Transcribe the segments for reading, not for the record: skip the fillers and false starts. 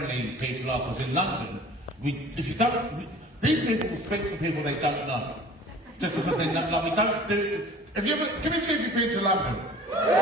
people are, because in London, these people will speak to people they don't know. Just because they know, like, we don't do, can you see if you've been to London? Have you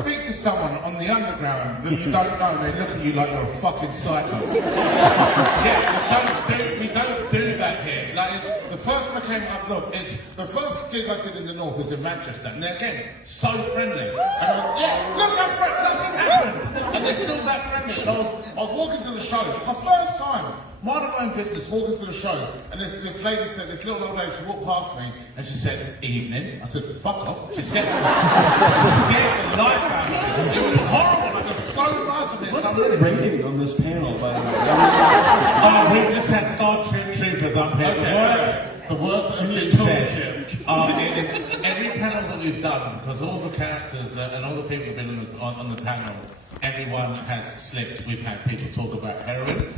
ever speak to someone on the underground that you don't know and they look at you like you're a fucking psycho? Yeah, we don't do that here. Like, the first one I came up, look, the first gig I did in the north is in Manchester, and they're again so friendly. And I was, yeah, look how friendly, nothing happened. And they're still that friendly. And I was walking to the show, my first time, minding my own business, walking to the show, and this lady said, this little old lady, she walked past me, and she said, evening. I said, fuck off. She scared the life out of me. It was horrible. It was so nice of me. What's the rating on this panel, by the way? We just had Star Troopers up here. Okay. The worst that have been said. It is every panel that we've done, because all the characters and all the people who've been on the panel, everyone has slipped. We've had people talk about heroin.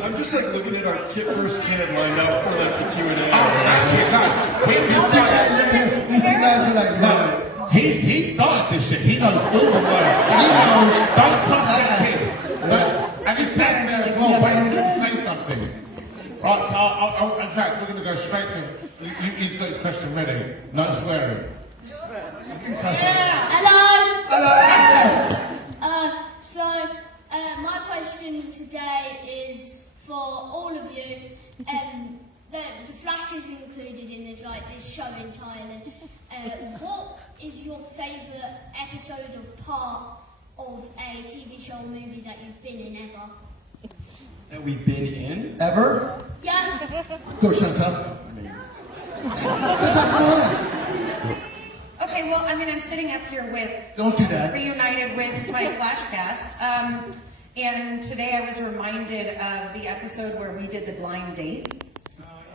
I'm just like looking at our first kid lined up for like the Q&A. He started this shit. He knows all the words. He knows. Don't trust that kid. And his dad's there as well, waiting for him to say something. Right, so in fact, we're going to go straight to. He's got his question ready. No swearing. Hello. So my question today is for all of you. The Flash is included in this, like this show entirely. What is your favourite episode or part of a TV show or movie that you've been in ever? That we've been in? Ever? Yeah. Go, Shantel. Okay, well, I mean, I'm sitting up here with... Don't do that. Reunited with my Flashcast. And today I was reminded of the episode where we did the blind date.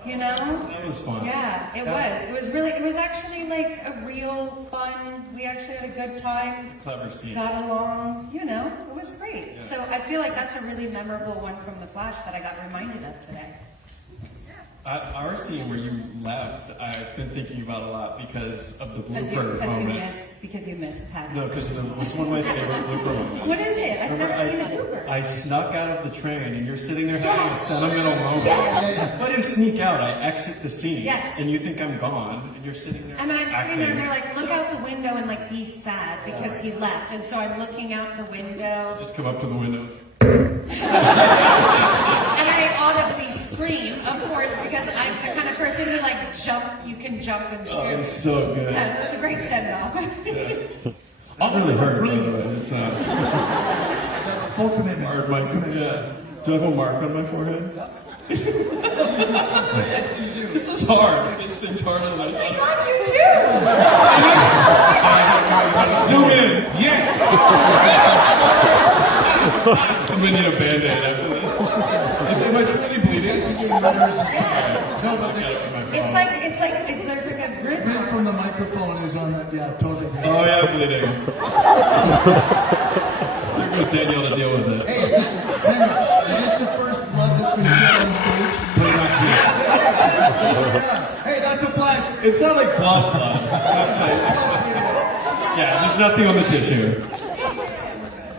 You know? That was fun. Yeah, it was. It was actually like a real fun, we actually had a good time. Clever scene. Got along, you know, it was great. Yeah. So I feel like that's a really memorable one from The Flash that I got reminded of today. Our scene where you left, I've been thinking about a lot because of the blooper moment. Because you missed Pat. No, because it's one of my favorite blooper moments. What is it? I've never seen a blooper. I snuck out of the train and you're sitting there having a sentimental moment. Yes. I didn't sneak out, I exit the scene. Yes. And you think I'm gone and you're sitting there And I'm acting. sitting there and they're like, look out the window and like be sad because he left. And so I'm looking out the window. Just come up to the window. And I audibly scream, of course, because I'm the kind of person who like you can jump and scream. Oh, it's so good. Yeah, it was a great send-off. Yeah. I'm really hurt, by the way. It's Full commitment. hard, my yeah. Do I have a mark on my forehead? This is hard. This thing's harder than I thought. God, you do! Zoom in. Yeah. I'm gonna need a Band-Aid after this. Am I truly bleeding? It's like there's like a grid Grid mark. from the microphone is on that. Yeah, totally. Oh yeah, I'm bleeding. There goes Danielle to deal with it. Hey, is this the first blood that's been shed on stage? Pretty much, Yeah. Hey, that's a flash. it's not like blood. Yeah, there's nothing on the tissue.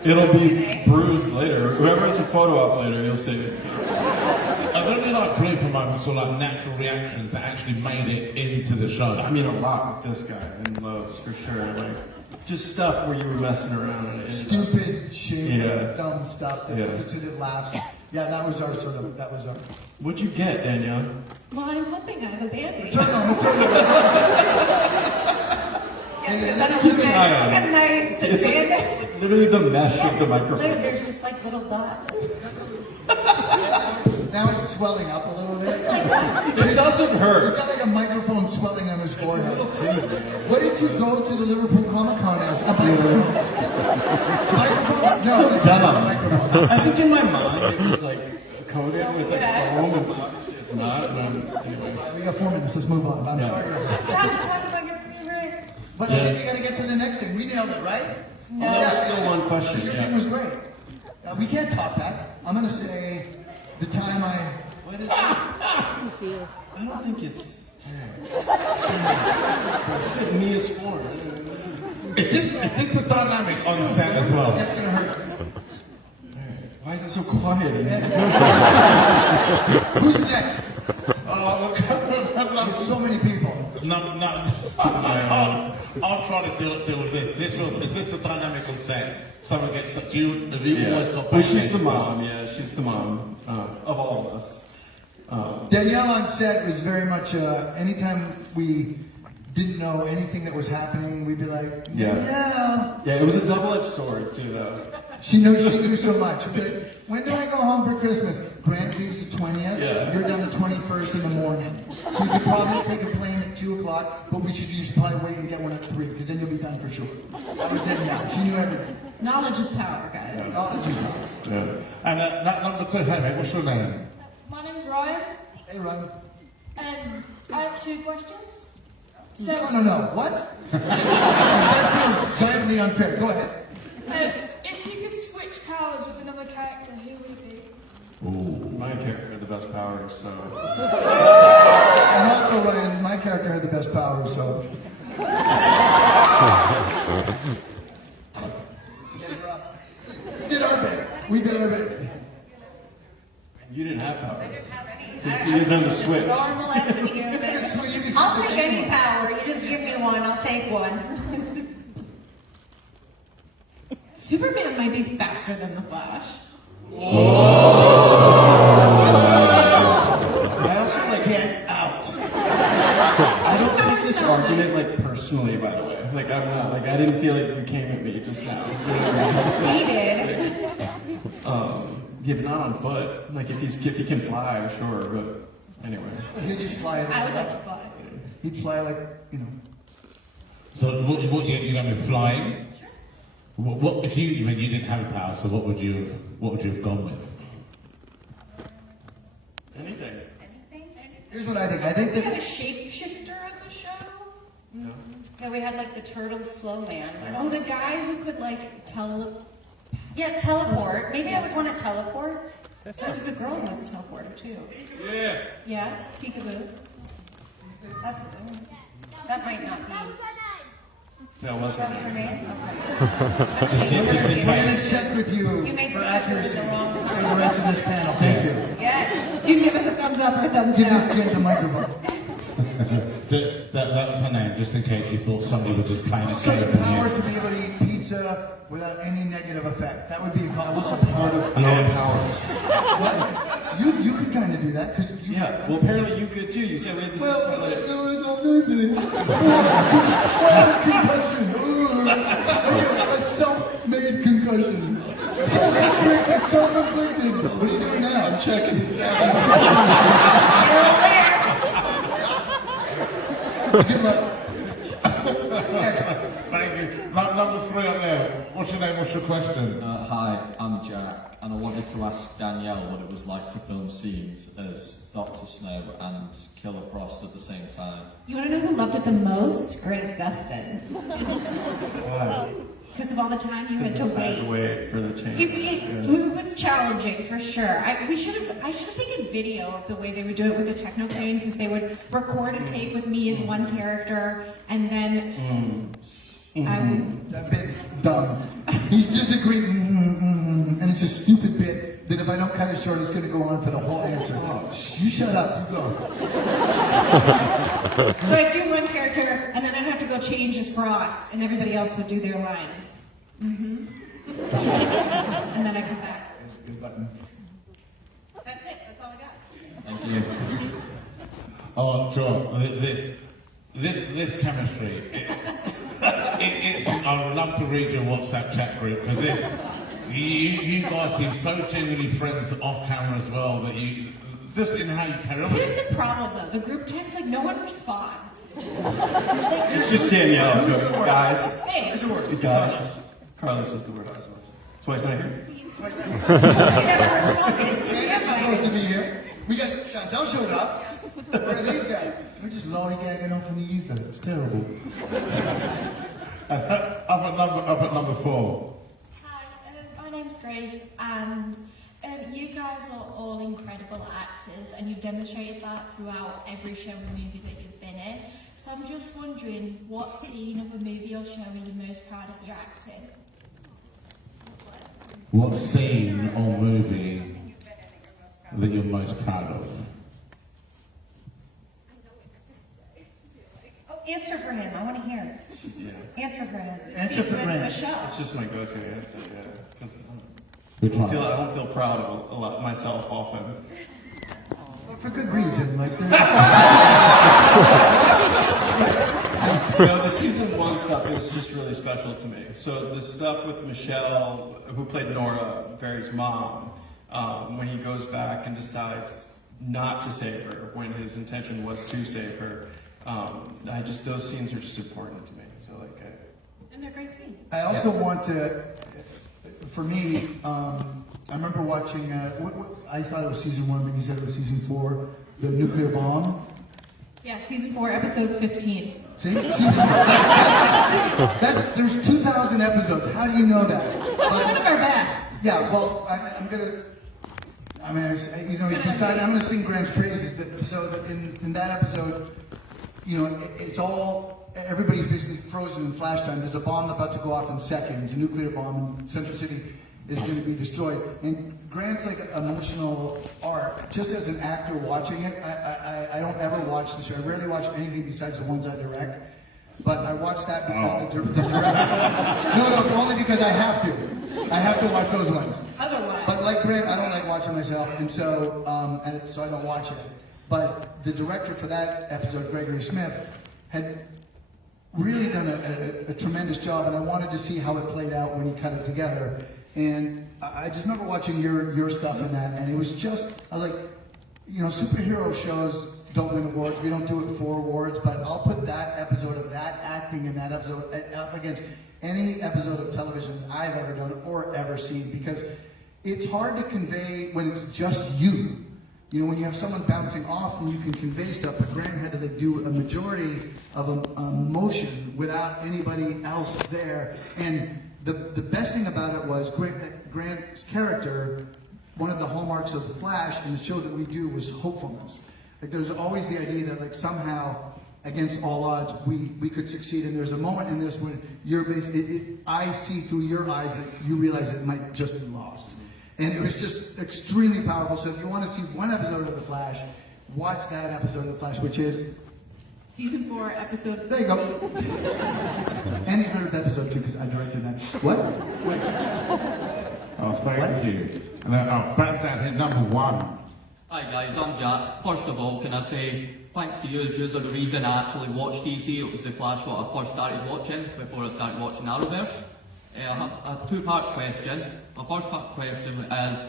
It'll be bruised later. Whoever has a photo op later, you'll see it. So. I don't really like blooper moments or like natural reactions that actually made it into the show. I mean, a lot with this guy and Lowe's for sure. Like, just stuff where you were messing around. And, Stupid shit, Yeah. dumb stuff that elicited laughs. Yeah, that was our. What'd you get, Danielle? Well, I'm hoping I have a Band-Aid. Turn on. Is that a look nice It's Band-Aid? literally the mesh of the microphone. There's just like little dots. Now it's swelling up a little bit. It doesn't hurt. He's got like a microphone swelling on his It's a forehead. little titty, man. What did you go to the Liverpool Comic-Con as? A microphone? A microphone? No, So it's not a dumb. microphone. I think in my mind it was like coated with like foam, and obviously it's not. But anyway. We got 4 minutes. Let's move on. I'm sorry. You have to talk about your favorite. But I think we got to get to the next thing. We nailed it, right? No, there's still one question. Your thing was great. We can't top that. I'm going to say the time What is it? I don't think it's. Is it Neosporin? Is this the dynamic on set as well? That's going to hurt. it's so quiet. Who's next? There's So many people. No, I'll try to deal with this. Is this the dynamical set? Someone gets, have you always got Well, she's the mom, she's the mom of all of us. Danielle on set was very much, anytime we didn't know anything that was happening, we'd be like, yeah. Yeah, it was a double-edged sword, too, though. She knew so much. Okay, when do I go home for Christmas? Grant leaves the 20th. Yeah. You're done the 21st in the morning. So you could probably take a plane at 2 o'clock, but you should probably wait and get one at 3, because then you'll be done for sure. That was Danielle. She knew everything. Knowledge is power, guys. Knowledge is power. And that number 2, hey mate, what's your name? My name's Ryan. Hey, Ryan. I have 2 questions. So, No. What? That feels giantly unfair. Go ahead. if you could switch powers with another character, who would it be? My character had the best powers, so... And also, Ryan, my character had the best power, so... We did our bit. You didn't have powers. I didn't have any. So you didn't have to switch. Normal everything. I'll take any power. You just give me one. I'll take one. Superman might be faster than the Flash. I also get out. I don't take this argument personally, by the way. I'm not I didn't feel like you came at me just now. You know what I mean? He did. Yeah, but not on foot. If he can fly, sure, but anyway. He'd just fly. I would like to fly. He'd fly So what you're going to be flying? Sure. What if you didn't have a power? So what would you have gone with? Anything. Here's what I think. I think We had a that shapeshifter on the show. Yeah, we had the turtle slow man. Oh, the guy who could Teleport. Maybe I would want to teleport. There was a girl who was a teleporter too. Yeah. Yeah, peekaboo. That might not be. That was That was her name? we're going to check with you You made for me accuracy the wrong for time. the rest of this panel. Thank you. Yes. You can give us a thumbs up or a thumbs Give down. this gent the microphone. That was her name, just in case you thought somebody was just playing it Such safe. power to be able to eat pizza without any negative effect. That would be a compliment. part of your powers. What? You could kind of do that because you. Yeah, well, apparently you could too. You said we had this. Well, no, it's all maybe. Concussion. A self-made concussion. Self-inflicted. What are you doing now? I'm checking this out. Good luck. Thank you. Number 3 on there. What's your name? What's your question? Hi, I'm Jack, and I wanted to ask Danielle what it was like to film scenes as Dr. Snow and Killer Frost at the same time. You want to know who loved it the most? Great Gustin. Because of all the time you had to wait. Wait for the change. It was challenging for sure. I should have taken video of the way they would do it with the technoplane because they would record a tape with me as one character and then I would. That bit's dumb. He's just agreeing, and it's a stupid bit that if I don't cut it short, it's going to go on for the whole answer. You shut up. You go. So I'd do one character and then I'd have to go change as Frost and everybody else would do their lines. And then I come back. Good button. That's it. That's all I got. Thank you. Oh, John, this chemistry. I would love to read your WhatsApp chat group because you guys seem so genuinely friends off camera as well that you just in how you carry on. Here's the problem though. The group text, no one responds. It's just Danielle. Guys. Hey. Guys. Carlos is the word I was supposed to. That's why he's not here. Janice is supposed to be here. We got Shantel showed up. Where are these guys? We're just lollygagging off in the ether. It's terrible. Up at number 4. Hi, my name's Grace, and you guys are all incredible actors, and you've demonstrated that throughout every show and movie that you've been in. So I'm just wondering, what scene of a movie or show are you most proud of your acting? What scene or movie that you're most proud of? Oh, answer for him. I want to hear. Yeah. Answer for him. Answer for Grant. Michelle. It's just my go-to answer, yeah. Because Which I one? don't feel proud of a lot myself often. But for good reason. Like, The season 1 stuff is just really special to me. So the stuff with Michelle, who played Nora, Barry's mom, when he goes back and decides not to save her, when his intention was to save her, those scenes are just important to me. So And they're great scenes. I also want to, for me, I remember watching, I thought it was season 1, but you said it was season 4, the nuclear bomb. Yeah, season 4, episode 15. See? Season 4. There's 2,000 episodes. How do you know that? One of our best. Yeah, well, I'm gonna sing Grant's praises. So that in that episode, it's all, everybody's basically frozen in flash time. There's a bomb about to go off in seconds, a nuclear bomb in Central City is going to be destroyed. And Grant's like emotional arc, just as an actor watching it, I don't ever watch the show. I rarely watch anything besides the ones I direct. But I watch that because the director. No, only because I have to. I have to watch those ones. Otherwise. But like Grant, I don't like watching myself, and so so I don't watch it. But the director for that episode, Gregory Smith, had really done a tremendous job, and I wanted to see how it played out when he cut it together. And I just remember watching your stuff in that, and it was just, I was like, superhero shows don't win awards. We don't do it for awards, but I'll put that episode of that acting in that episode up against any episode of television I've ever done or ever seen, because it's hard to convey when it's just you. When you have someone bouncing off and you can convey stuff, but Grant had to do a majority of emotion without anybody else there. And the best thing about it was Grant's character, one of the hallmarks of The Flash and the show that we do was hopefulness. Like there's always the idea that like somehow, against all odds, we could succeed. And there's a moment in this when you're I see through your eyes that you realize it might just be lost. And it was just extremely powerful. So if you want to see one episode of The Flash, watch that episode of The Flash, which is Season 4, episode... There you go. And you heard that episode too, because I directed that. What? Wait. Oh, thank you. And then, back down here, number 1. Hi guys, I'm Jack. First of all, can I say thanks to you, you are the reason I actually watched DC. It was The Flash what I first started watching before I started watching Arrowverse. I have a 2-part question. My first part question is,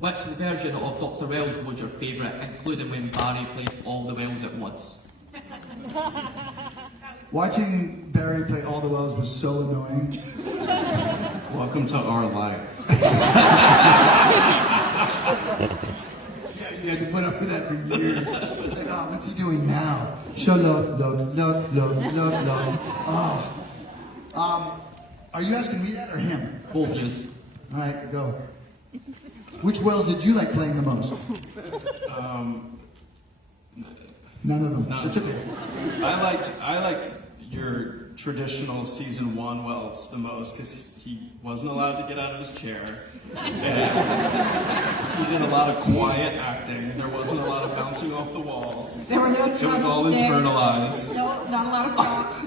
which version of Dr. Wells was your favourite, including when Barry played all the Wells at once? Watching Barry play all the Wells was so annoying. Welcome to our life. You had to put up with that for years. Like, what's he doing now? Shut up, look. Are you asking me that or him? Both of yous. All right, go. Which Wells did you like playing the most? None of them. None. It's okay. I liked your traditional season 1 Wells the most because he wasn't allowed to get out of his chair. And he did a lot of quiet acting. There wasn't a lot of bouncing off the walls. There were no It was all internalized. No, not a lot of props.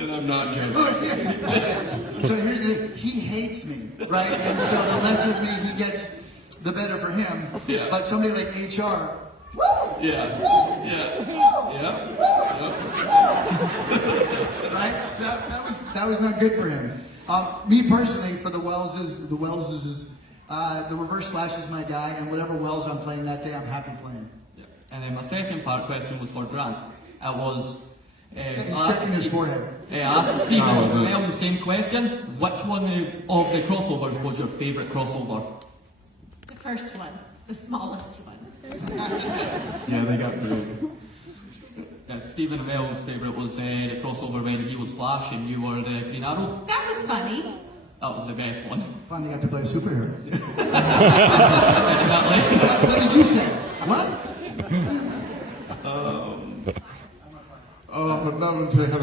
And I'm not joking. So here's the thing. He hates me, right? And so the less of me he gets, the better for him. Yeah. But somebody like HR, Yeah. right? That was not good for him. Me personally, for the Wellses, the Reverse Flash is my guy, and whatever Wells I'm playing that day, I'm happy playing. Yeah. And then my second part question was for Grant. It was... He's checking his forehead. I asked Stephen as well the same question. Which one of the crossovers was your favourite crossover? The first one, the smallest one. Yeah, they got big. Stephen Amell's favourite was the crossover when he was Flash and you were the Green Arrow. That was funny. That was the best one. Fun they got to play a superhero. Definitely. What did you say? What? Hello,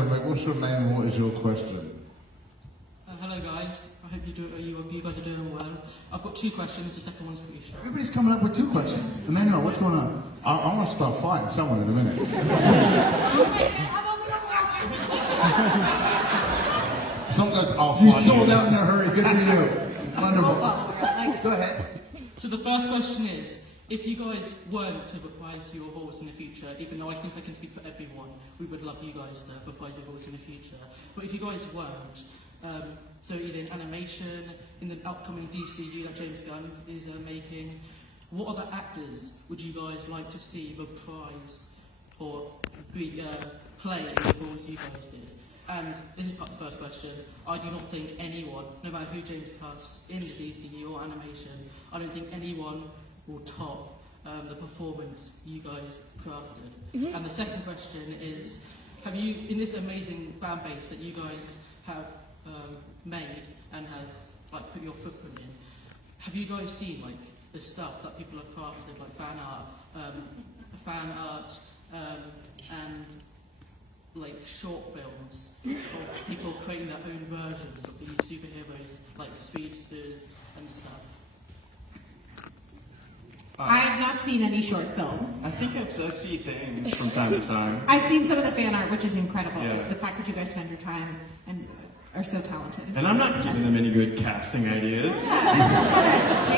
mate. What's your name and what is your question? Hello guys. guys. I hope you guys are doing well. I've got 2 questions. The second one's pretty short. Everybody's coming up with 2 questions. Emmanuel, what's going on? I want to start fighting someone in a minute. Some guys are You fighting. sold out in a hurry. Good for you. Wonderful. Go ahead. So the first question is, if you guys weren't to reprise your voice in the future, even though I think I can speak for everyone, we would love you guys to reprise your voice in the future. But if you guys weren't, so either in animation, in the upcoming DCU that James Gunn is making, what other actors would you guys like to see reprise or play in the roles you guys did? And this is part of the first question. I do not think anyone, no matter who James casts in the DCU or animation, I don't think anyone will top the performance you guys crafted. And the second question is, have you, in this amazing fan base that you guys have made and has like put your footprint in, have you guys seen like the stuff that people have crafted, like fan art, and like short films of people creating their own versions of these superheroes, like speedsters and stuff? I have not seen any short films. I think I see things from time to time. I've seen some of the fan art, which is incredible. Yeah. Like, the fact that you guys spend your time and are so talented. And I'm not giving them any good casting ideas. Take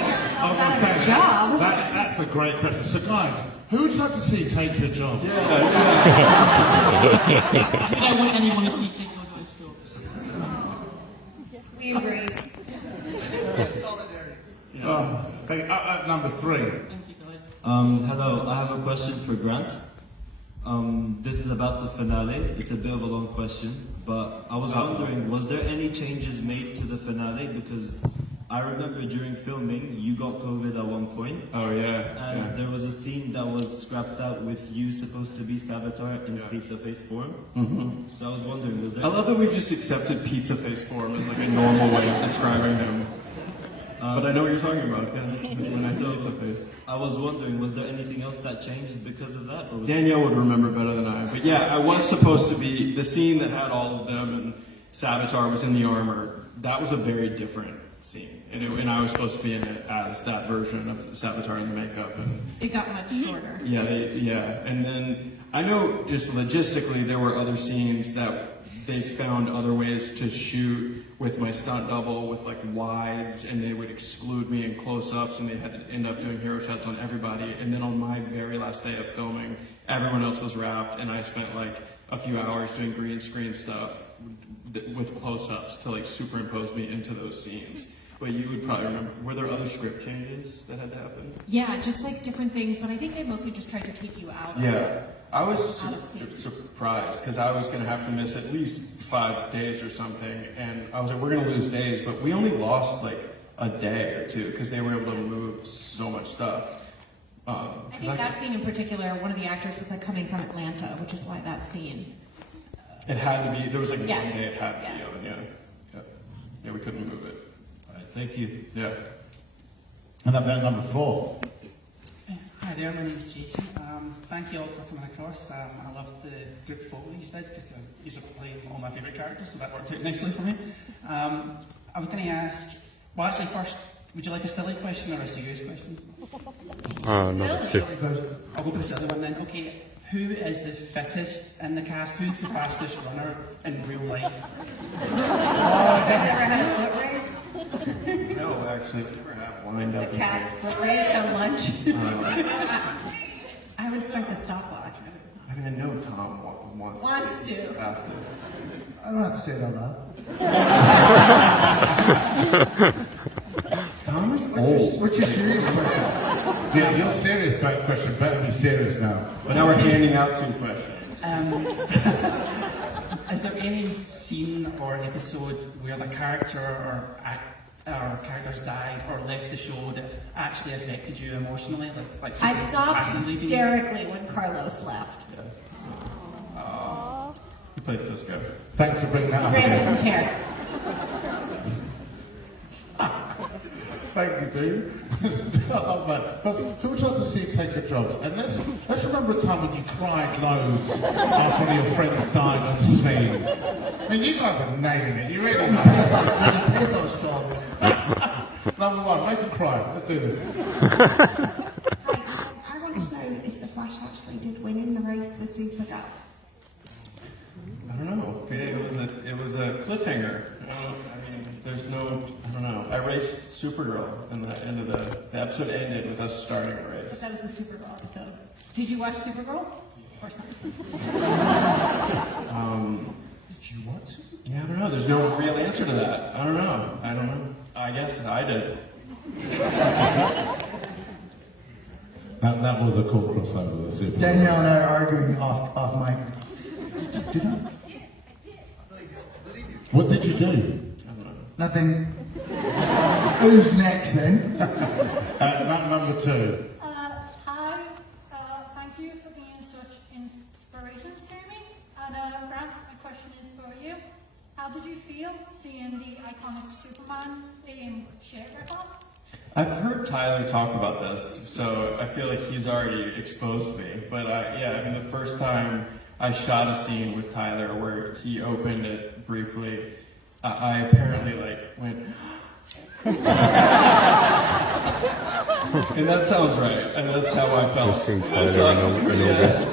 ourselves out of a job. That's a great question. So guys, who would you like to see take your job? We don't want anyone to see take your guys' jobs. We agree. Okay, number 3. Thank you guys. Hello, I have a question for Grant. This is about the finale. It's a bit of a long question, but I was wondering, was there any changes made to the finale? Because I remember during filming, you got COVID at one point. Oh yeah. And there was a scene that was scrapped out with you supposed to be Savitar in pizza face form. So I was wondering, was there... I love that we've just accepted pizza face form as like a normal way of describing him. But I know what you're talking about, yes. When I say pizza face. I was wondering, was there anything else that changed because of that? Or was Danielle would remember better than I. But yeah, I was supposed to be, the scene that had all of them and Savitar was in the armor, that was a very different scene. And I was supposed to be in it as that version of Savitar in the makeup. And It got much shorter. yeah, and then I know just logistically there were other scenes that they found other ways to shoot with my stunt double with like wides, and they would exclude me in close-ups, and they had to end up doing hero shots on everybody. And then on my very last day of filming, everyone else was wrapped, and I spent like a few hours doing green screen stuff with close-ups to like superimpose me into those scenes. But you would probably remember, were there other script changes that had to happen? Yeah, just like different things, but I think they mostly just tried to take you out. Yeah, I was Out of scene. surprised because I was going to have to miss at least 5 days or something, and I was like, we're going to lose days, but we only lost like a day or two because they were able to move so much stuff. I think that scene in particular, one of the actors was like coming from Atlanta, which is why that scene. It had to be, there was like Yes. 1 day it had to be Yeah. on, yeah, we couldn't move it. All right, thank you. Yeah. And then number 4. Hi there, my name's Jason. Thank you all for coming across. I loved the group photo you did because you were playing all my favourite characters, so that worked out nicely for me. I was going to ask, well actually first, would you like a silly question or a serious question? Number 2. I'll go for the silly one then. Okay, who is the fittest in the cast? Who's the fastest runner in real life? Has ever had a foot race? No, actually, I've never had wind up. The cast foot race at lunch? I would start the stopwatch. I mean, I know Tom wants Wants be to. the fastest. I don't have to say it out loud. Thomas? What's your serious question? Yeah, your serious question better be serious now. But now we're handing out 2 questions. Is there any scene or episode where the character or characters died or left the show that actually affected you emotionally? Like I someone's stopped passion leaving you? hysterically when Carlos left. He played Cisco. Thanks for bringing that up Grant again. didn't care. Thank you, dude. Because people try to see you take your jobs, and let's remember a time when you cried loads after one of your friends died on scene. I mean, you guys are nailing it. You really know. There's a pathos to all this. Number one, make them cry. Let's do this. I want to know if the Flash actually did win in the race with Supergirl. I don't know. It was a cliffhanger. I mean, there's no. I don't know. I raced Supergirl, and the end of the episode ended with us starting a But race. that was the Supergirl episode. Did you watch Supergirl? Or something? Did you watch it? Yeah, I don't know. There's no real answer to that. I don't know. I guess I did. That was a cool crossover. Let's see if Danielle and I are arguing off mic. Did I? What did you do? Nothing. Who's next then? Number two. Hi, thank you for being such inspirations to me. And Grant, my question is for you. How did you feel seeing the iconic Superman shirt rip-off? I've heard Tyler talk about this, so I feel like he's already exposed me. But yeah, I mean, the first time I shot a scene with Tyler where he opened it briefly, I apparently went, and that sounds right, and that's how I felt. I've seen Tyler in August.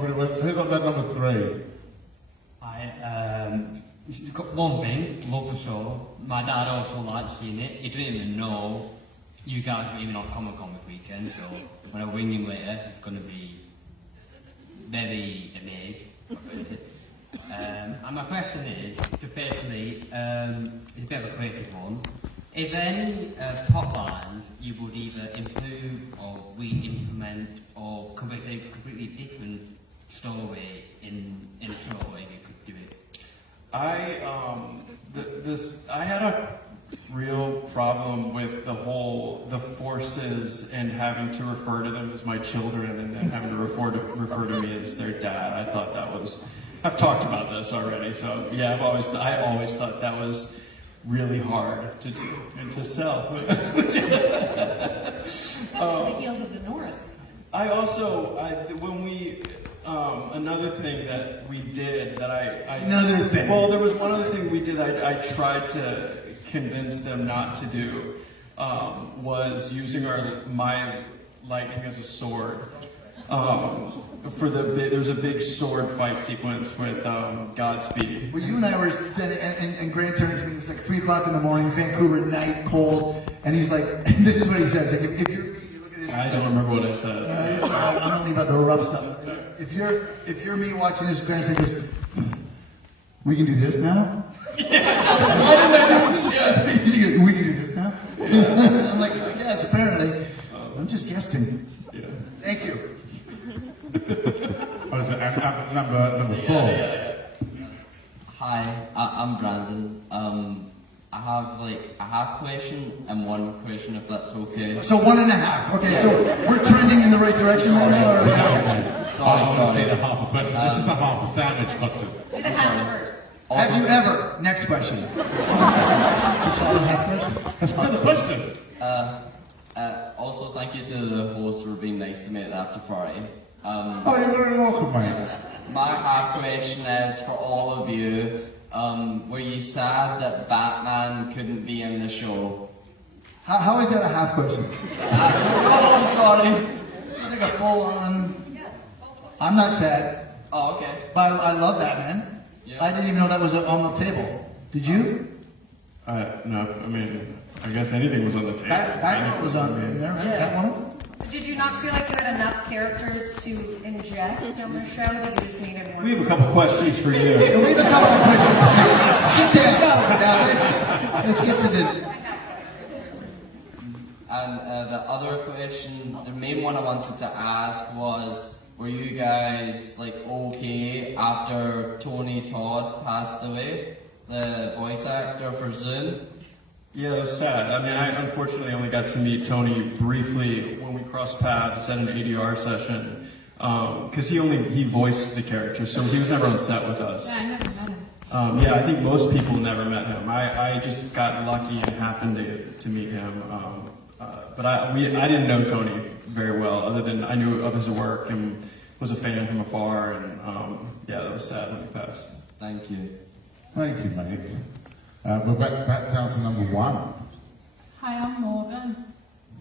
Pretty much. Who's on that number three? Got one thing, love the show. My dad also likes seeing it. He didn't even know you guys were even on Comic weekend, so when I ring him later, it's going to be very amazed. And my question is, just basically, it's a bit of a creative one. If any plot lines you would either improve or re-implement or completely different story in a show, if you could do it. I had a real problem with the forces and having to refer to them as my children and then having to refer to me as their dad. I thought that was, I've talked about this already, so yeah, I always thought that was really hard to do and to sell. That's on the heels of the Norris. Another thing that we did that Another thing. Well, there was one other thing we did I tried to convince them not to do, was using my lightning as a sword. There's a big sword fight sequence with Godspeed. Well, you and I were sitting, and Grant turns to me, it's like 3 o'clock in the morning, Vancouver night, cold, and he's like, and this is what he says, like, if you're me, you look at this. I don't remember what I said. I'm only about the rough stuff. If you're me watching this, Grant's like this, we can do this now? Yeah. We can do this now? I'm like, yes, apparently. I'm just guessing. Yeah. Thank you. Number four. Hi, I'm Brandon. I have a half question and one question, if that's okay. So 1.5. Okay, so we're trending in the right direction right now? Or? Sorry. I want to say the half a question. This is the half a sandwich question. Do the half first. Have you ever? Next question. Just all the half question. That's still the question. Also, thank you to the host for being nice to me at the after party. You're very welcome, mate. My half question is for all of you. Were you sad that Batman couldn't be in the show? How is that a half question? I'm sorry. It's like a full-on. I'm not sad. Oh, okay. But I love Batman. Yeah. I didn't even know that was on the table. Did you? No, I mean, I guess anything was on the table. Batman was on there, right? That one? Did you not feel like you had enough characters to ingest on the show that you just needed more? We have a couple questions for you. We have a couple of questions. Sit down. Now let's get to the. And the other question, the main one I wanted to ask was, were you guys okay after Tony Todd passed away, the voice actor for Zoom? Yeah, it was sad. I mean, I unfortunately only got to meet Tony briefly when we crossed paths at an ADR session, because he voiced the character, so he was never on set with us. Yeah, I never met him. Yeah, I think most people never met him. I just got lucky and happened to meet him. But I didn't know Tony very well, other than I knew of his work and was a fan from afar. And yeah, that was sad when he passed. Thank you. Thank you, mate. We're back down to number one. Hi, I'm Morgan.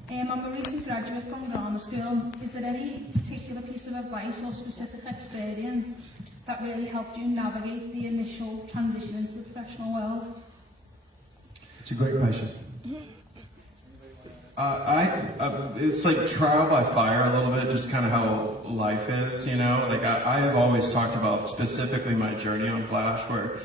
I'm a recent graduate from drama school. Is there any particular piece of advice or specific experience that really helped you navigate the initial transition into the professional world? It's a great question. It's like trial by fire a little bit, just kind of how life is, you know? Like I have always talked about specifically my journey on Flash, where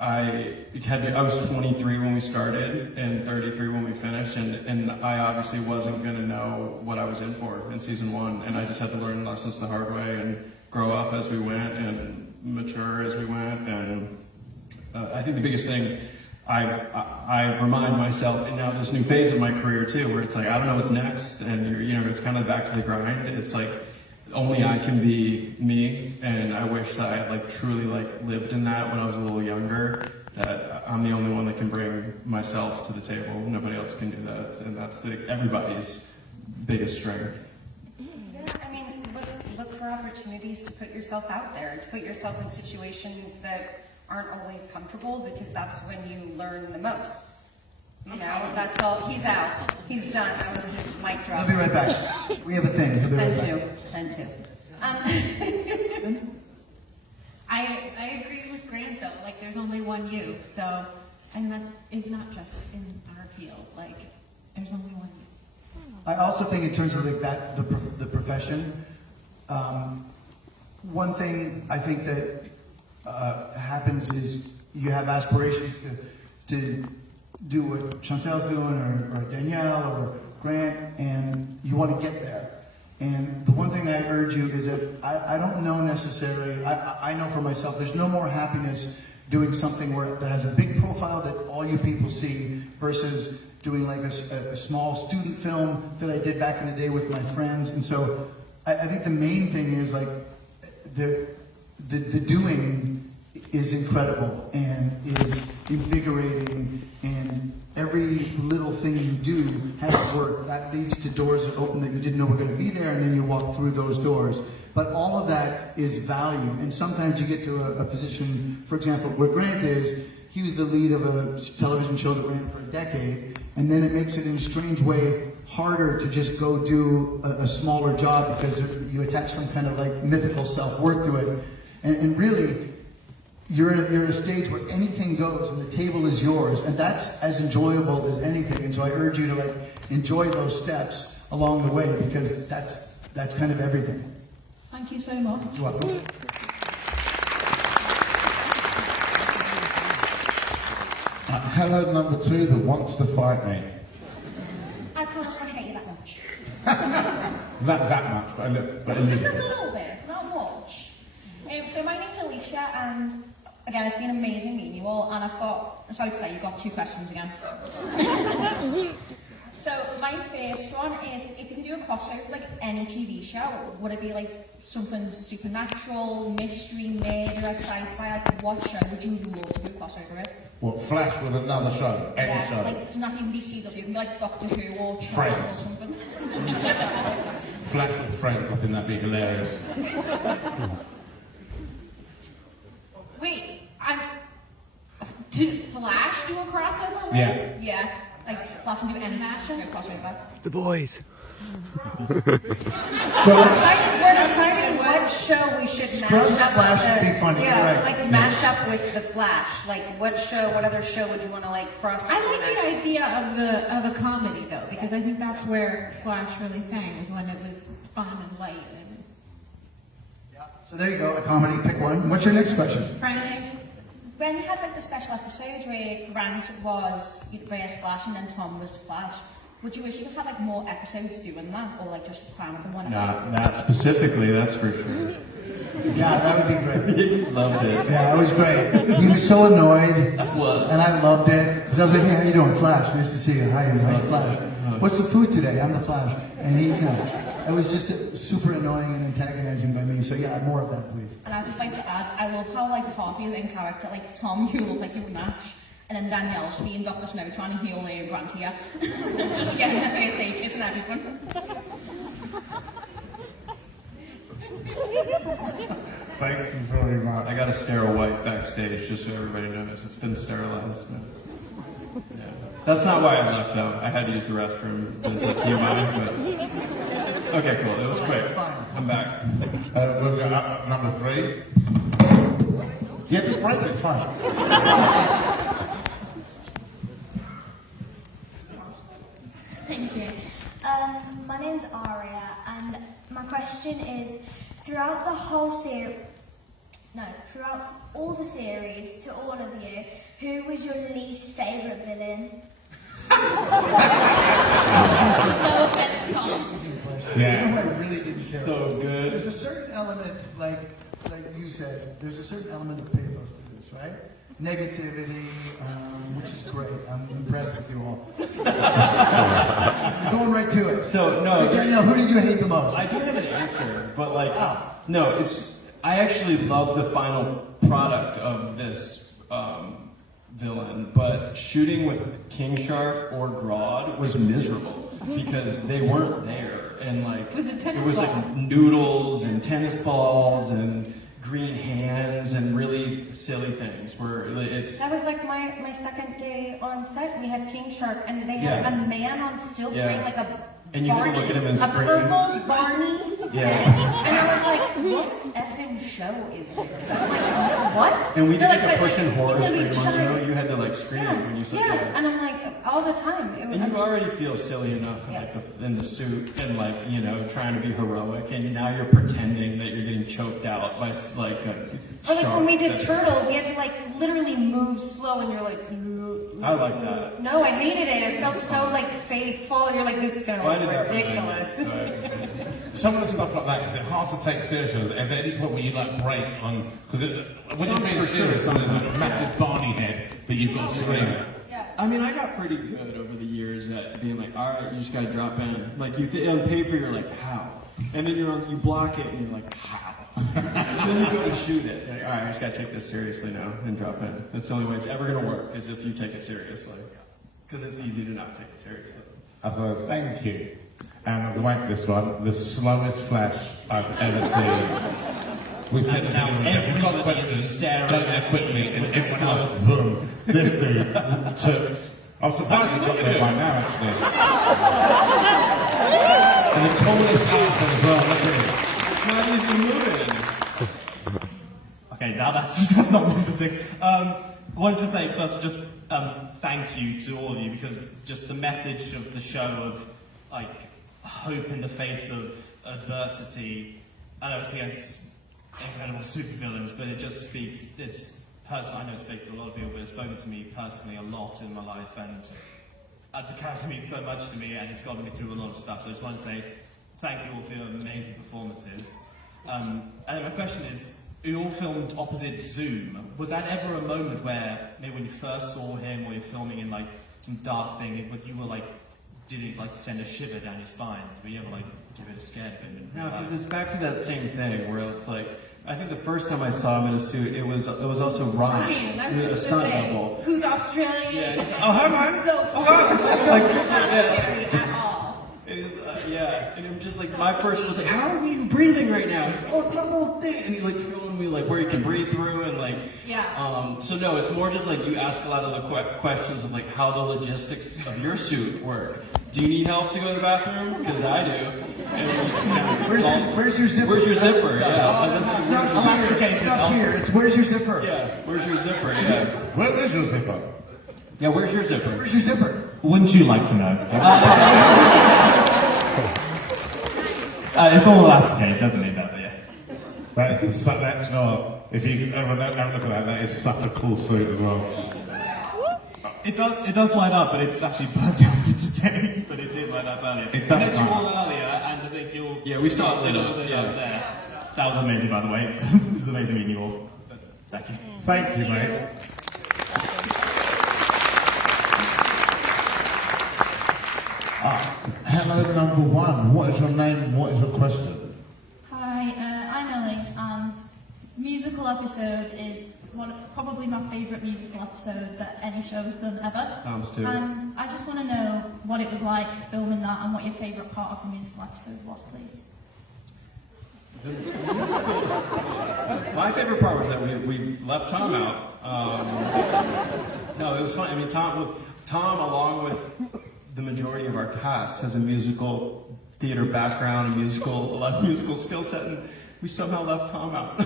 I was 23 when we started and 33 when we finished, and I obviously wasn't going to know what I was in for in season 1, and I just had to learn lessons the hard way and grow up as we went and mature as we went. And I think the biggest thing I remind myself in now this new phase of my career too, where it's like I don't know what's next, and it's kind of back to the grind. It's like only I can be me, and I wish that I had truly lived in that when I was a little younger. That I'm the only one that can bring myself to the table. Nobody else can do that, and that's everybody's biggest strength. Yeah, I mean, look for opportunities to put yourself out there and to put yourself in situations that aren't always comfortable, because that's when you learn the most. You know, that's all. He's out. He's done. That was his mic drop. I'll be right back. We have a thing. He'll be right back. 10-2. I agree with Grant though. There's only one you, so, and that is not just in our field. There's only one you. I also think in terms of the profession, one thing I think that happens is you have aspirations to do what Shantel's doing, or Danielle, or Grant, and you want to get there. And the one thing I urge you is that I don't know necessarily, I know for myself, there's no more happiness doing something that has a big profile that all you people see versus doing a small student film that I did back in the day with my friends. And so I think the main thing is the doing is incredible and is invigorating, and every little thing you do has worth. That leads to doors that open that you didn't know were going to be there, and then you walk through those doors. But all of that is value, and sometimes you get to a position, for example, where Grant is, he was the lead of a television show that ran for a decade, and then it makes it in a strange way harder to just go do a smaller job because you attach some kind of mythical self-worth to it. And really, you're at a stage where anything goes and the table is yours, and that's as enjoyable as anything. And so I urge you to enjoy those steps along the way, because that's kind of everything. Thank you so much. You're welcome. Hello, number 2 that wants to fight me. I promise I hate you that much. that much, but Just a little bit, not much. So my name's Alicia, and again, it's been amazing meeting you all, and I've got, sorry to say, you've got 2 questions again. So my first one is, if you could do a crossover any TV show, would it be something supernatural, mystery, murder, sci-fi? What show would you love to do a crossover with? What, Flash with another show? Any show? It doesn't have to even be CW, it can be Doctor Who or Charmed or Friends. something. Flash with Friends, I think that'd be hilarious. Wait, did Flash do a crossover? Yeah. Yeah, Flash can do any crossover. The boys. We're deciding what show we should mash Scrubs up Flash with. would be funny, Yeah, right. mash up with the Flash. What other show would you want to cross? I like the idea of a comedy though, because I think that's where Flash really sang, was when it was fun and light. So there you go, a comedy, pick one. What's your next question? Friday. When you had the special episode where Grant was various Flash and then Tom was Flash, would you wish you could have more episodes doing that, or just cram them one? Not specifically, that's for sure. Yeah, that would be great. Loved it. Yeah, it was great. He was so annoyed, What? and I loved it. Because I was like, hey, how you doing, Flash? Nice to see you. Hi, Flash. What's the food today? I'm the Flash. And he, It was just super annoying and antagonizing by me. So yeah, more of that, please. And I'd just like to add, I love how like Harvey is in character. Like Tom, you look like you would match, and then Danielle should be in Dr. Snow trying to heal Leo Grant here, just getting the first aid kit and everything. Thank you very much. I got a sterile wipe backstage, just so everybody knows. It's been sterilized. Yeah. That's not why I left, though. I had to use the restroom. It's TMI, but... Okay, cool. It was quick. I'm back. We've got number 3. Yeah, just break it. It's fine. Thank you. My name's Aria, and my question is, throughout all the series, to all of you, who was your least favourite villain? No offence, Tom. Yeah. You know who I really didn't care So about? good. There's a certain element, like you said, there's a certain element of pathos to this, right? Negativity, which is great. I'm impressed with you all. You're going right to it. So, no. Hey, Danielle, who did you hate the most? I do have an answer, but no, I actually love the final product of this villain, but shooting with King Shark or Grodd was miserable because they weren't there, and it was like noodles and tennis balls and green hands and really silly things where it's... That was like my second day on set. We had King Shark, and they had a man on stilts wearing like a and you Barney, can look at him and a scream. purple Barney. Yeah. And I was like, what effing show is this? I'm like, what? And we did They're like a pushing horror he's gonna be scream on you. giant. You had to like scream when you saw that. And I'm like, all the time. And you already feel silly enough in the suit and trying to be heroic, and now you're pretending that you're getting choked out by like a Or like shark when we did that's- Turtle, we had to like literally move slow, and you're like, I like that. no, I hated it. It felt so like faithful, and you're like, this is gonna Well, I look did that for ridiculous. Some of the stuff like that, is it hard to take seriously? Is there any point where you break on... Because when you're being serious, there's a massive Barney head that you've got to scream at. I mean, I got pretty good over the years at being like, all right, you just gotta drop in. Like on paper, you're like, how? And then you block it, and you're like, how? And then you go to shoot it. You're like, all right, I just gotta take this seriously now and drop in. That's the only way it's ever gonna work is if you take it seriously, because it's easy to not take it seriously. So thank you. And I'm going for this one, the slowest flash I've ever seen. We said now every got questions, go there quickly, and everyone else, boom. This dude took. I'm surprised he got there by now, actually. And the coolest answer as well, look at it. It's not easy moving. Okay, now that's not me for 6. I wanted to say first, just thank you to all of you, because just the message of the show of like hope in the face of adversity, and obviously against incredible supervillains, but it just speaks. I know it speaks to a lot of people, but it's spoken to me personally a lot in my life, and the character means so much to me, and it's gotten me through a lot of stuff. So I just want to say thank you all for your amazing performances. And my question is, you all filmed opposite Zoom. Was that ever a moment where maybe when you first saw him, or you're filming in like some dark thing, you were like, did it like send a shiver down your spine? Were you ever like give it a scare? No, because it's back to that same thing where it's like, I think the first time I saw him in a suit, it was also Ryan. I was He was a just stunt gonna say, double. who's Australian? Oh, hi, Ryan. So not scary at all. It's, and I'm just like, my first was like, how are you breathing right now? Oh, that little thing, and he like showing me like where you can breathe through and like. So no, it's more just like you ask a lot of the questions of like how the logistics of your suit work. Do you need help to go to the bathroom? Because I do. And Where's your zipper? Where's your zipper? It's not here. It's where's your zipper? Yeah, where's your zipper? Yeah. Where is your zipper? Yeah, where's your zipper? Where's your zipper? Wouldn't you like to know? It's all elasticated, doesn't need that, but yeah. That's you know what, if you ever look at that is such a cool suit as well. It does light up, but it's actually burnt out for today. But it did light up earlier. It I does met you light all earlier, and I think you'll. Yeah, we saw it later. There. That was amazing, by the way. It was amazing meeting you all. Thank you. Thank you, mate. Hello, number 1. What is your name? What is episode is probably my favourite musical episode that any show has done ever. Ours too. And I just want to know what it was like filming that and what your favourite part of the musical episode was, please. My favorite part was that we left Tom out. No, it was fun. I mean, Tom, along with the majority of our cast, has a musical theater background, a lot of musical skill set, and we somehow left Tom out.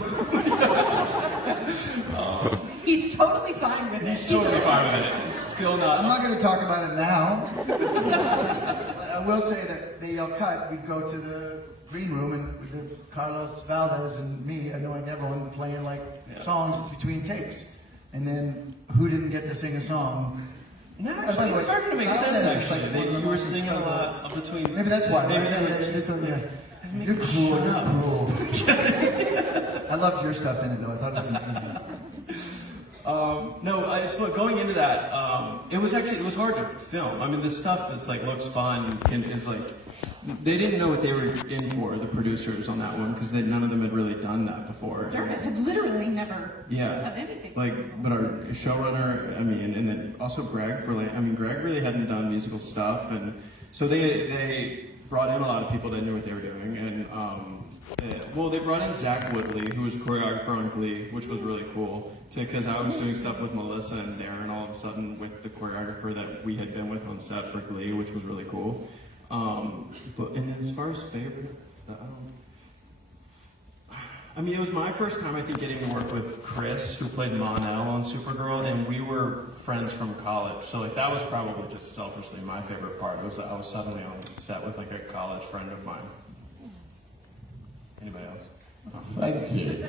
He's totally fine with it. He's totally fine with it. He's still not. I'm not going to talk about it now. But I will say that the cut, we'd go to the green room and with Carlos Valdez and me annoying everyone playing songs between takes. And then who didn't get to sing a song? No, actually, it's starting to make sense, actually. You were singing a lot between... Maybe that's why. You're cruel, you're cruel. I loved your stuff in it, though. I thought it was No, going into that, it was hard to film. I mean, the stuff that's looks fun and is they didn't know what they were in for, the producers on that one, because none of them had really done that before. Dermot had literally never done anything. But our showrunner, and then also Greg really hadn't done musical stuff, and so they brought in a lot of people that knew what they were doing, and they brought in Zach Woodley, who was a choreographer on Glee, which was really cool, because I was doing stuff with Melissa and Darren all of a sudden with the choreographer that we had been with on set for Glee, which was really cool. And then as far as favorites, it was my first time, I think, getting to work with Chris, who played Mon-El on Supergirl, and we were friends from college, so that was probably just selfishly my favorite part. Was that I was suddenly on set with a college friend of mine. Anybody else? Oh, thank you.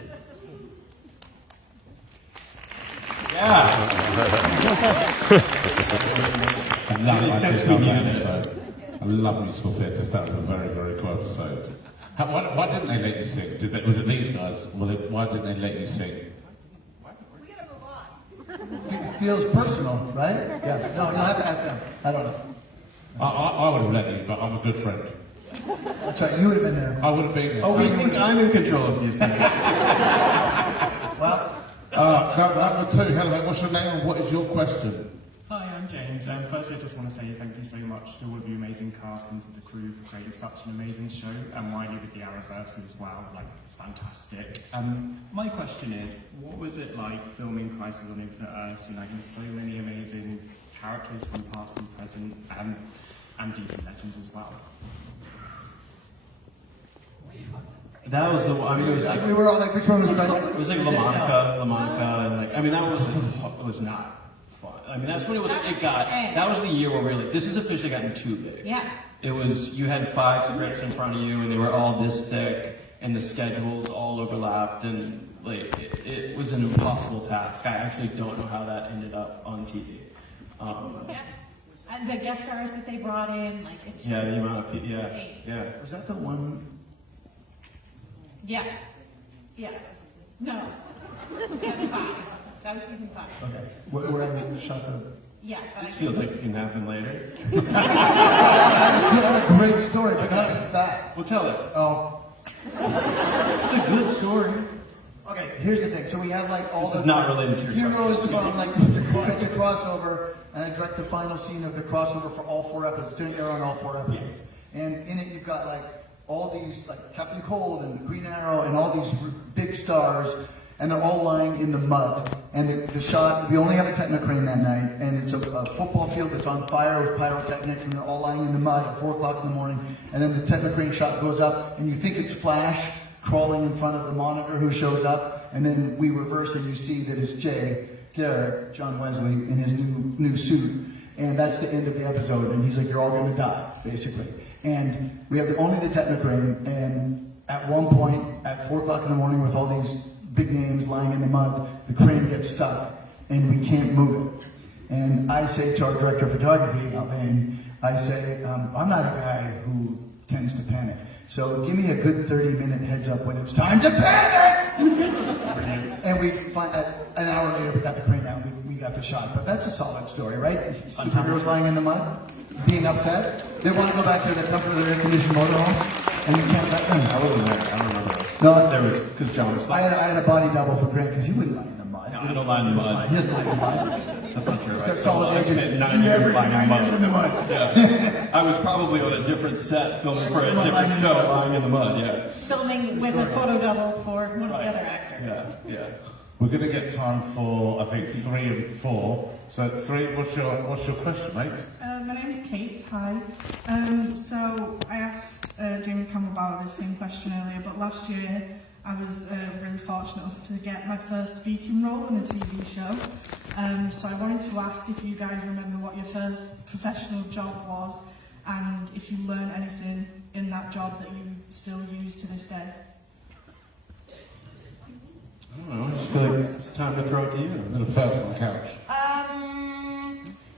I love musical theatre. That was a very, very cool episode. Why didn't they let you sing? Was it these guys? Why didn't they let you sing? Feels personal, right? Yeah. No, you'll have to ask them. I don't know. I would have let you, but I'm a good friend. That's right. You would have been there. I would have been there. Oh, I think I'm in control of these things. Well, number two, hello, what's your name and what is your question? Hi, I'm James. Firstly, I just want to say thank you so much to all of you amazing cast and to the crew for creating such an amazing show, and Wiley with the Arrowverse as well. It's fantastic. My question is, what was it like filming Crisis on Infinite Earths? There's so many amazing characters from past and present, and DC legends as well. That was the one. We were all which one was better? It was LaMonica, and that was not fun. That's when that was the year where we were this is officially gotten too big. Yeah. It was, you had 5 scripts in front of you, and they were all this thick, and the schedules all overlapped, and it was an impossible task. I actually don't know how that ended up on TV. And the guest stars that they brought in, it's the amount of people, yeah. Was that the one? Yeah. No. That's 5. That was season 5. Okay. We're at the shot of... Yeah. This feels like it can happen later. You have a great story, but not if it's that. Well, tell it. Oh. It's a good story. Okay, here's the thing. So we have all this is not related to your heroes from it's a crossover, and I direct the final scene of the crossover for all 4 episodes. It's going to air on all 4 episodes. And in it, you've got all these Captain Cold and Green Arrow and all these big stars, and they're all lying in the mud. And the shot, we only have a Technocrane that night, and it's a football field that's on fire with pyrotechnics, and they're all lying in the mud at 4 o'clock in the morning. And then the Technocrane shot goes up, and you think it's Flash crawling in front of the monitor who shows up, and then we reverse, and you see that it's Garrett, John Wesley, in his new suit. And that's the end of the episode, and he's like, you're all going to die, basically. And we have only the Technocrane, and at one point, at 4 o'clock in the morning with all these big names lying in the mud, the crane gets stuck, and we can't move it. And I say to our director of photography, Alvin, I say, I'm not a guy who tends to panic. So give me a good 30-minute heads up when it's time to panic! And we find an hour later, we got the crane down, we got the shot. But that's a solid story, right? Superheroes lying in the mud, being upset. They want to go back to the comfort of their air-conditioned motorhomes And you can't let them. I wasn't there. I don't remember this. No, There was, because John was I had a body double for Grant because he wouldn't lie in the mud. No, I don't lie in the mud. He doesn't lie in the mud. That's not true. He's I got solid I spent edges. 9 years lying in the mud. mud. Yeah. I was probably on a different set filming for a different show, lying in the mud, yeah. Filming with a photo double for one of the other actors. Yeah. We're going to get time for, I think, 3 and 4. So 3, what's your question, mate? My name's Kate, hi. So I asked Jamie Campbell about this same question earlier, but last year I was really fortunate enough to get my first speaking role in a TV show. So I wanted to ask if you guys remember what your first professional job was and if you learned anything in that job that you still use to this day. I don't know, I just feel like it's time to throw it to you. I'm the first on the couch.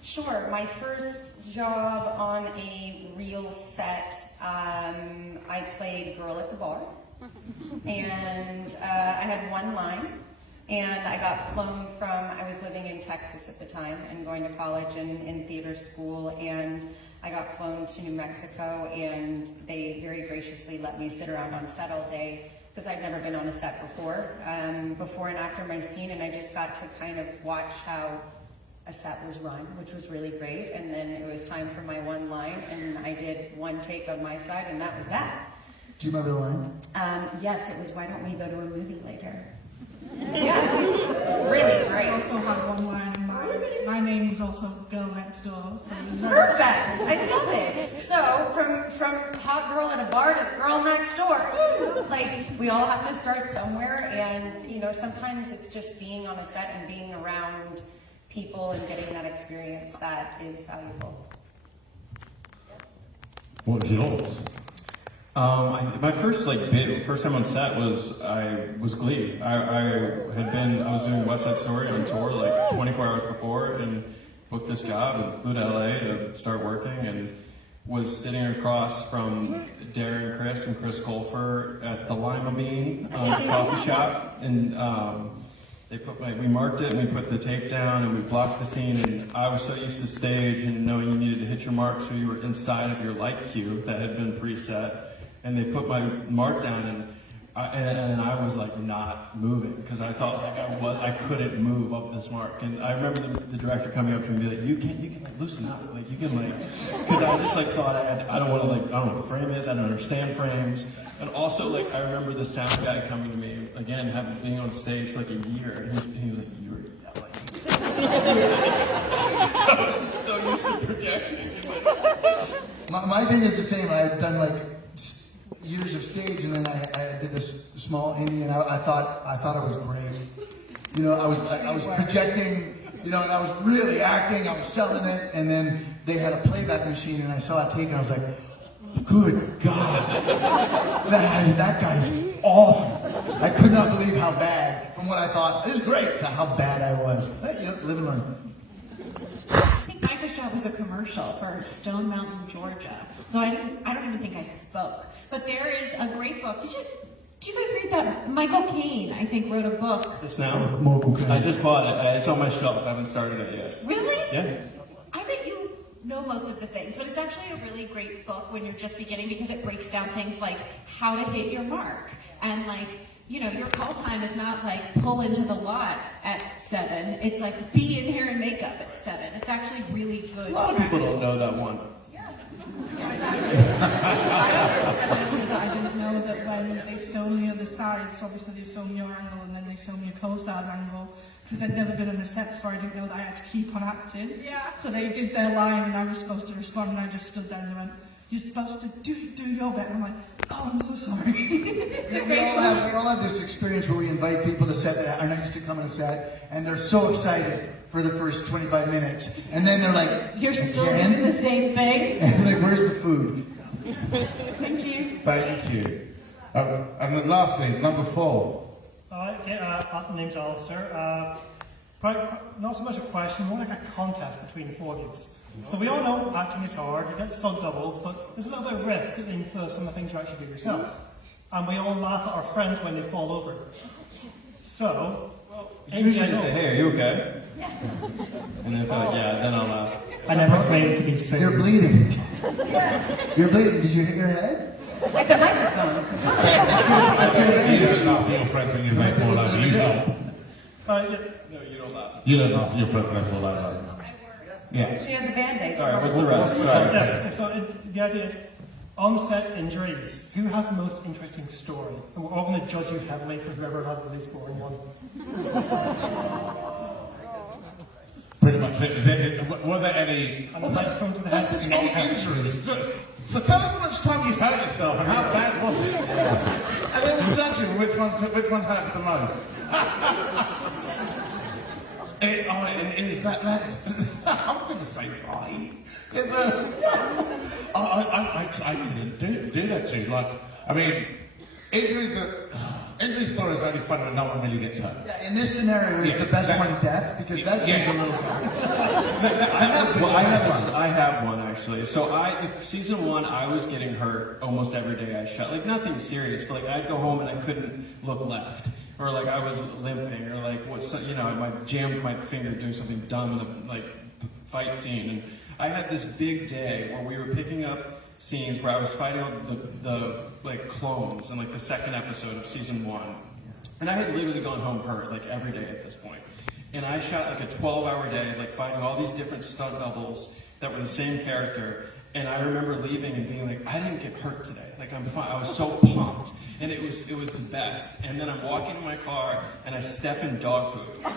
Sure. My first job on a real set, I played girl at the bar, and I had one line, and I got flown from, I was living in Texas at the time and going to college and in theater school, and I got flown to New Mexico, and they very graciously let me sit around on set all day because I'd never been on a set before and after my scene, and I just got to kind of watch how a set was run, which was really great. And then it was time for my one line, and I did one take on my side, and that was that. Do you remember the line? Yes, it was, why don't we go to a movie later? Yeah, really great. I also had one line in my name was also Girl Next Door, so it was Perfect, I love it. So from hot girl at a bar to the girl next door, like we all have to start somewhere, and you know sometimes it's just being on a set and being around people and getting that experience that is valuable. What was yours? My first first time on set was Glee. I was doing West Side Story on tour like 24 hours before and booked this job and flew to LA to start working and was sitting across from Darren Criss and Chris Colfer at the Lima Bean coffee shop, and we marked it and we put the tape down and we blocked the scene, and I was so used to stage and knowing you needed to hit your mark, so you were inside of your light cue that had been preset. And they put my mark down, and I was like not moving because I thought like I couldn't move up this mark. And I remember the director coming up to me and be like, you can like loosen up, like you can like, because I just like thought I don't want to like, I don't know what the frame is, I don't understand frames. And also like I remember the sound guy coming to me again, being on stage for like a year, and he was like, you were yelling. I'm so used to projection. My thing is the same. I had done like years of stage, and then I did this small indie, and I thought it was great. You know, I was projecting. You know, and I was really acting. I was selling it, and then they had a playback machine, and I saw it take, and I was like, "Good God, that guy's awful." I could not believe how bad, from what I thought it was great, to how bad I was. You know, live and learn. I think my first job was a commercial for Stone Mountain, Georgia. So I don't even think I spoke. But there is a great book. Did you guys read that? Michael Caine, I think, wrote a book. Just now? I just bought it. It's on my shelf. I haven't started it yet. Really? Yeah. I bet you know most of the things, but it's actually a really great book when you're just beginning because it breaks down things like how to hit your mark and like, you know, your call time is not like pull into the lot at 7. It's like be in hair and makeup at 7. It's actually really good. A lot of people don't know that one. I didn't know that when they film the other side, so obviously they film your angle and then they film your co-star's angle, because I'd never been on a set before, I didn't know that I had to keep on acting. Yeah. So they did their line and I was supposed to respond, and I just stood there and they went, "You're supposed to do your bit." And I'm like, "Oh, I'm so sorry." We all have this experience where we invite people to set that are not used to coming to set, and they're so excited for the first 25 minutes, and then they're like, "You're still doing the same thing?" And like, "Where's the food?" Thank you. Thank you. And then lastly, number 4. Alright, my name's Alistair. Not so much a question, more like a contest between the 4 of you. So we all know acting is hard, you get stunt doubles, but there's a little bit of risk into some of the things you actually do yourself. And we all laugh at our friends when they fall over. So, You usually say, "Hey, are you okay?" And then if they're like, "Yeah," then I'll laugh. I never claimed to be sick. You're bleeding. You're bleeding. Did you hit your head? Like the microphone. You don't laugh at your friends when you make fall over. You don't. No, you don't laugh. You don't laugh at your friends when they fall over. Yeah. She has a Band-Aid. Sorry, what's the rest? Yes, so the idea is, on-set injuries, who has the most interesting story? And we're all going to judge you heavily for whoever has the least boring one. Pretty much. Were there any... Any injuries? So tell us how much time you hurt yourself and how bad was it? And then we'll judge you which one hurts the most. I'm going to say 5. I couldn't do that to you. Like, I mean, injury stories are only fun when no one really gets hurt. Yeah, in this scenario, is the best one death? Because that seems a little I have one actually. So season 1, I was getting hurt almost every day I shot. Like nothing serious, but like I'd go home and I couldn't look left, or like I was limping, or like I jammed my finger doing something dumb in the fight scene. And I had this big day where we were picking up scenes where I was fighting the clones in like the 2nd episode of season 1, and I had literally gone home hurt like every day at this point. And I shot like a 12-hour day, like fighting all these different stunt doubles that were the same character. And I remember leaving and being like, I didn't get hurt today. Like I'm fine. I was so pumped, and it was the best. And then I'm walking to my car and I step in dog poop. And I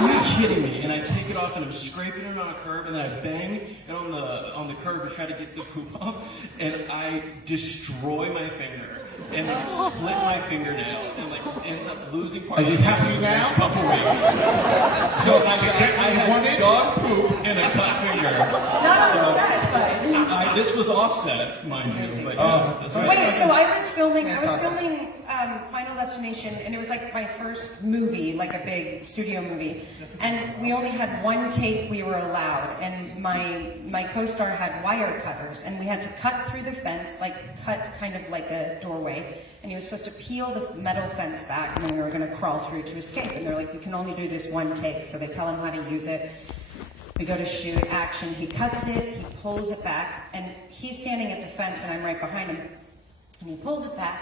was like, are you kidding me? And I take it off and I'm scraping it on a curb, and then I bang it on the curb to try to get the poop off, and I destroy my finger. And like split my fingernail and like ends up losing part of Are you happy now? Next couple weeks. So I had dog poop and a cut finger. Not on set, but this was offset, mind you. But wait, so I was filming Final Destination, and it was like my first movie, like a big studio movie. And we only had 1 take we were allowed, and my co-star had wire cutters, and we had to cut through the fence, like cut kind of like a doorway, and he was supposed to peel the metal fence back, and then we were going to crawl through to escape. And they're like, you can only do this 1 take, so they tell him how to use it. We go to shoot, action, he cuts it, he pulls it back, and he's standing at the fence and I'm right behind him. And he pulls it back,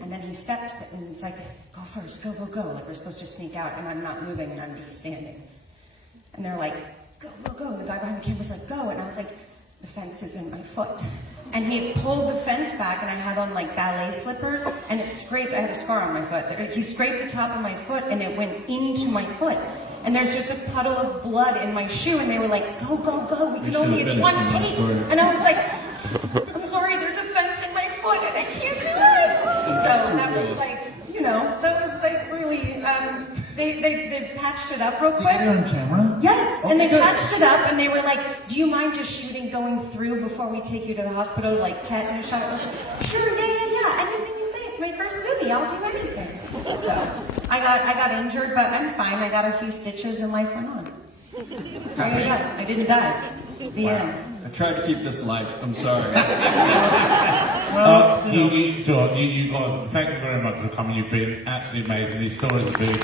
and then he steps and it's like, go first, go, go, go. Like we're supposed to sneak out, and I'm not moving and I'm just standing. And they're like, go, go, go. And the guy behind the camera's like, go. And I was like, the fence is in my foot. And he pulled the fence back, and I had on like ballet slippers, and it scraped, I had a scar on my foot. He scraped the top of my foot and it went into my foot. And there's just a puddle of blood in my shoe, and they were like, go, go, go, we can only, it's 1 take. And I was like, I'm sorry, there's a fence in my foot and I can't do it. So that was like, that was like really, they patched it up real quick. Did you get it on camera? Yes, Okay, and they good. patched it up, and they were like, do you mind just shooting going through before we take you to the hospital, like tetanus shot? I was like, sure, yeah, anything you say, it's my first movie, I'll do anything. So, I got injured, but I'm fine, I got a few stitches and life went on. There you go, I didn't die. The end. I tried to keep this light. I'm sorry. You guys, thank you very much for coming. You've been absolutely amazing. These stories have been